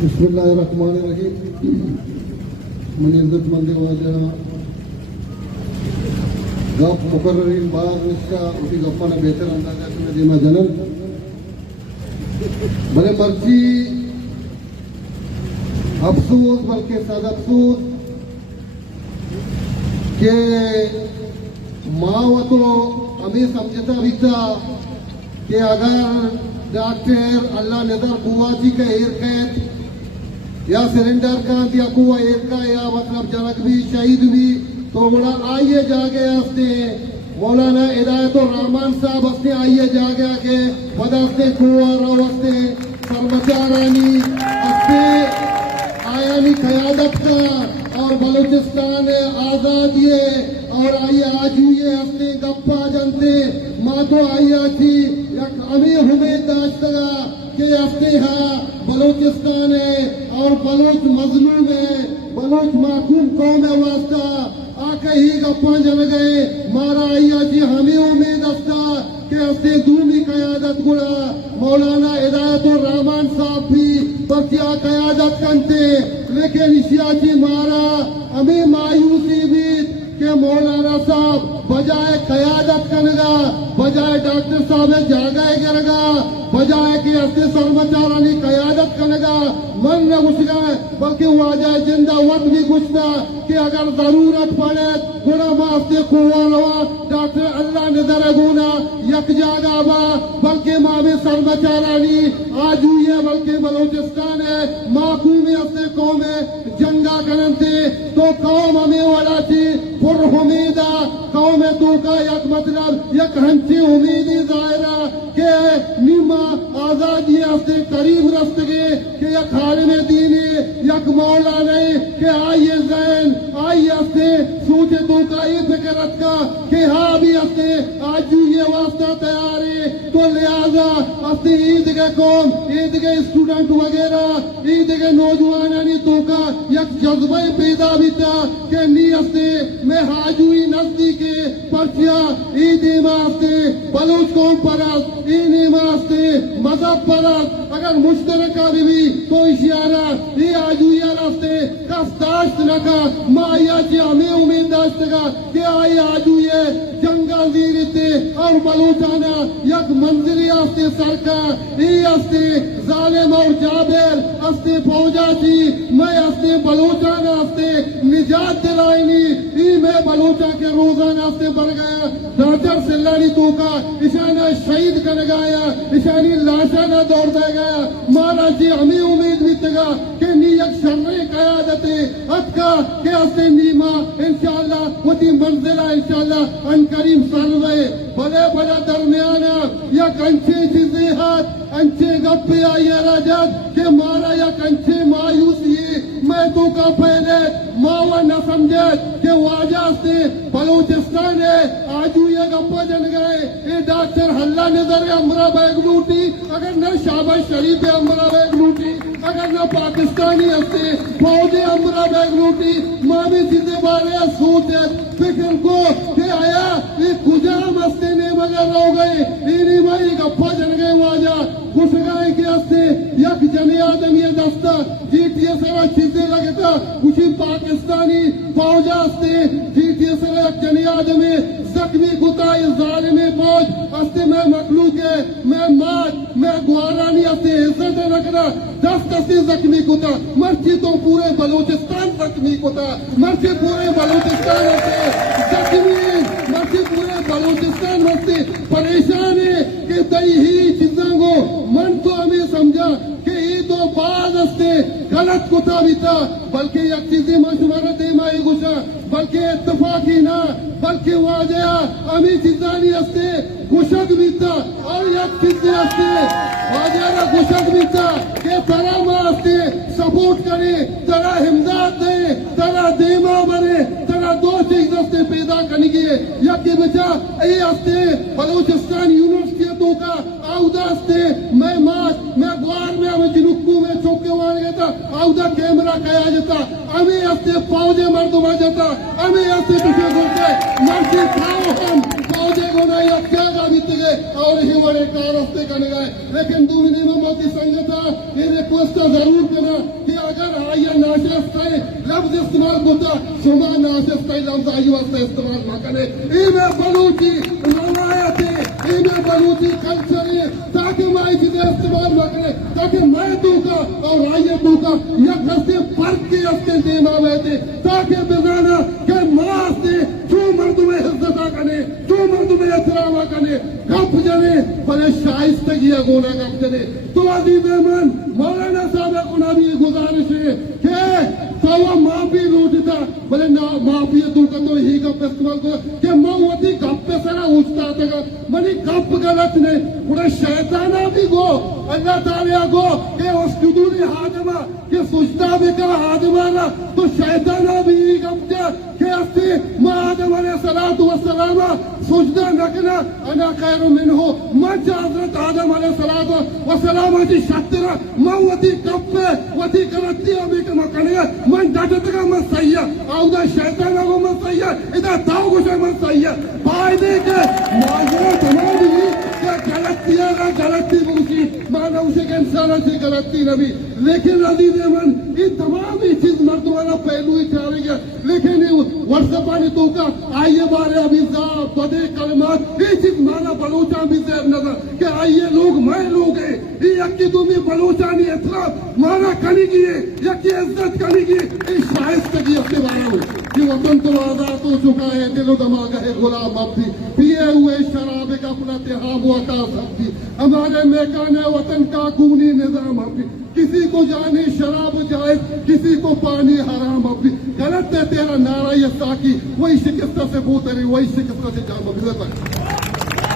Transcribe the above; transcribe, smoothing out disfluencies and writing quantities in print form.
बिस्मिल्लाहिर्रहमानिर्रहीम। मन इज्जतमंद गप मुकर्ररीन बार निष्ठा उसी गप्पा ने बेहतर अंदाजा में दीमा जनन भले मर्जी अफसोस बल्कि सद अफसोस के माँ तो हमें समझता भी था कि अगर डॉक्टर अल्लाह नजर बुआजी का एयर कैद या सिलेंडर का या कुआ एयर का या मतलब जनक भी शहीद भी तो बोला आइए जाके हंसते मौलाना हिदायत रहमान साहब हंसते आइए जाके आके बदलते कुआ रो हंसते सरमचारानी हंसते आयानी क़यादत का और बलूचिस्तान आजादी और आइए आज हुए हंसते गप्पा जनते माँ तो आइए थी हमें उम्मीद दाश्तगा के हफ्ते बलूचिस्तान है और बलूच मजलूम है बलूच माकूम कौम है वास्ता आके ही गप्पा जन गए मारा आइया जी हमें उम्मीद हफ्ता के हफ्ते दूनी क़यादत गुड़ा मौलाना हिदायत रहमान साहब भी बच्चिया क़यादत करते लेकिन इसियाची मारा हमें मायूसी भी के मौलाना साहब बजाय क़यादत करेगा बजाय डॉक्टर साहब जागाए करेगा बजाय कि हफ्ते सरमचारानी क़यादत करेगा मन न घुसगा बल्कि वो जाए जिंदा वक्त भी घुसना कि अगर जरूरत पड़े गुना मास्ते कुआ रवा डॉक्टर अल्लाह नजर गुना यक जागा बा बल्कि माँ में सरमचारानी आज हुई है बल्कि बलूचिस्तान है माकूम हफ्ते कौम है जंगा करते तो कौम हमें वाला थी पुर उम्मीदा कौम है तो का यक मतलब यक हंसी उम्मीदी जायरा के नीमा आजादी हफ्ते करीब रस्तगे के यक हाल में दीने यक मौला नहीं के आइए जैन आइए हफ्ते सूझे तो का ये फिक्रत का के हाँ भी हफ्ते आज ये वास्ता तैयार है तो लिहाजा हफ्ते ईद के कौम ईद के स्टूडेंट वगैरह ईद के नौजवान तो का यक जज्बा पैदा भी था के नी हफ्ते में हाजुई नजदीके पर्चिया ईद मास्ते बलूच कौम परस्त ईद मास्ते मजहब परस्त अगर मुश्तरका भी तो इशारा ये आज हुई रास्ते कस्ताश्त नका माया जी हमें उम्मीद दाश्तगा कि आई आज हुई है जंगा जीरते और बलूचाना यक मंजिली आस्ते सरकार ये आस्ते जालिम और जाबेर आस्ते फौजा जी मैं आस्ते बलूचाना आस्ते निजात दिलाईनी ई मैं बलूचा के रोजाना आस्ते बढ़ गया दादर सिल्लानी तो का इशाना शहीद कर गया इशानी लाशा ना दौड़ दे गया महाराज जी हमें उम्मीद भी तगा कि नी यक शर्रे क़यादते अतका के आस्ते नीमा इंशाअल्लाह वती मंजिला इंशाअल्लाह अन करीम सर्वे बड़े बड़ा दरमियाना या कंचे चीजें हाथ अंचे गप्पे आया राजत के मारा या कंचे मायूसी मैं तो का पहले मावा न समझे के वाजा से बलूचिस्तान है आज ये गप्पा जन गए ये डॉक्टर हल्ला नजर अमरा बैग लूटी अगर न शाबाश शरीफ अमरा बैग लूटी अगर न पाकिस्तानी हस्ते फौजी अमरा बैग लूटी माँ भी सीधे बारे सोचे फिक्र को के आया ये गुजाम हस्ते ने मगर हो गए इन्हीं मारी गप्पा जन गए वाजा घुस गए के हस्ते यक जने आदम ये दस्ता जीटीएस चीजें लगता उसी पाकिस्तानी फौजा हस्ते जीटीएस जने आदम जख्मी गुताई जालिम फौज हस्ते में मखलूक है मैं मात मैं गुआरानी हस्ते इज्जत रखना 10 जख्मी कुता मर्ची तो पूरे बलूचिस्तान जख्मी कुता मर्ची पूरे बलूचिस्तान हस्ते जख्मी मर्ची पूरे बलूचिस्तान हस्ते परेशान है कि दई ही चीजों को मन तो हमें समझा कि ये तो बाद हस्ते गलत कुता भी था बल्कि एक चीजें मशवरा दे माई गुशा बल्कि इत्तफाकी ना बल्कि वाजया अमी चीजानी हस्ते गुशक भी था और एक चीजें हस्ते वाजरा गुशक भी था कि तरा माँ हस्ते सपोर्ट करे तरा हिमदाद दे तरा देमा बने तरा दो चीज हस्ते पैदा करने की या कि बचा ये हस्ते बलूचिस्तान यूनिवर्सिटी का आउदा हस्ते मैं मात मैं ग्वार में हमें जिनुक्कू में चौके वाले गया था आउदा कैमरा कया जाता हमें हस्ते फौजे मर्दमा जाता हमें हस्ते पीछे घुसते मर्जी खाओ हम फौजे को ना या क्या गावित गए और ही बड़े कार हस्ते करने गए लेकिन 2 महीने में मोती संगता रिक्वेस्ट जरूर करना कि अगर आइए नाशस्ते लफ्ज इस्तेमाल होता शुमा नाशस्ते लफ्ज आई वास्ते इस्तेमाल ना करे इमे बलूची रवायत इमे बलूची कल्चर ताकि मैं इसे इस्तेमाल ना करे ताकि मैं दूंगा और आइए दूंगा या करते फर्क के अपने देना थे ताकि बिजाना के मास्ते जो मर्द में इज्जत करने जो मर्द में एहतराम करने गप जने बड़े शाइस्तगी गोना गप जने तो अजीज मेहमान मौलाना साहब को ना भी गुजारिश है कि सवा माफी लूटता बोले ना माफी दूंगा तो ही गप इस्तेमाल करो कि मैं वही गप पे सारा उठता था मनी गप गलत नहीं पूरा शैताना भी गो अल्लाह ताला गो कि उस जुदूरी हादमा कि सुजदा भी का हादमा तो शैताना भी गप जा कि अस्ती आदम अलैहिस्सलातु वस्सलाम सुजदा नकना अना खैरु मिन्हु मन हजरत आदम अलैहिस्सलातु वस्सलाम की शत्र मवती गप वती गलती अभी के मकने मन डाटतगा मन सैया औदा शैताना को मन सैया इदा ताऊ को मन सैया फायदे के माजरा तमाम ही गलतियां का गलती मुझी माना उसे के इंसान से गलती नबी लेकिन अजीज मन ये तमाम ही चीज मर्द वाला पहलू ही ठहरेगा लेकिन वर्षपानी तो का आइए बारे अभी बदे कलमात ये चीज माना बलूचा भी से नजर कि आइए लोग मैं लोग है ये यकी तुम्हें बलूचा नहीं इतना माना कनी की है यकी इज्जत कनी की ये शाइस्तगी अपने बारे में कि वतन तो आजाद हो चुका है दिलो दमाग है गुलाम अब्दी पिए हुए शराब का अपना तिहाब हुआ का सबदी हमारे मैकाने वतन का खूनी निजाम अब्दी किसी को जाने शराब जायज किसी को पानी हराम अब्दी गलत है तेरा नारा ये साकी वही शिकस्त से बूतरी वही शिकस्त से जाम अभी तक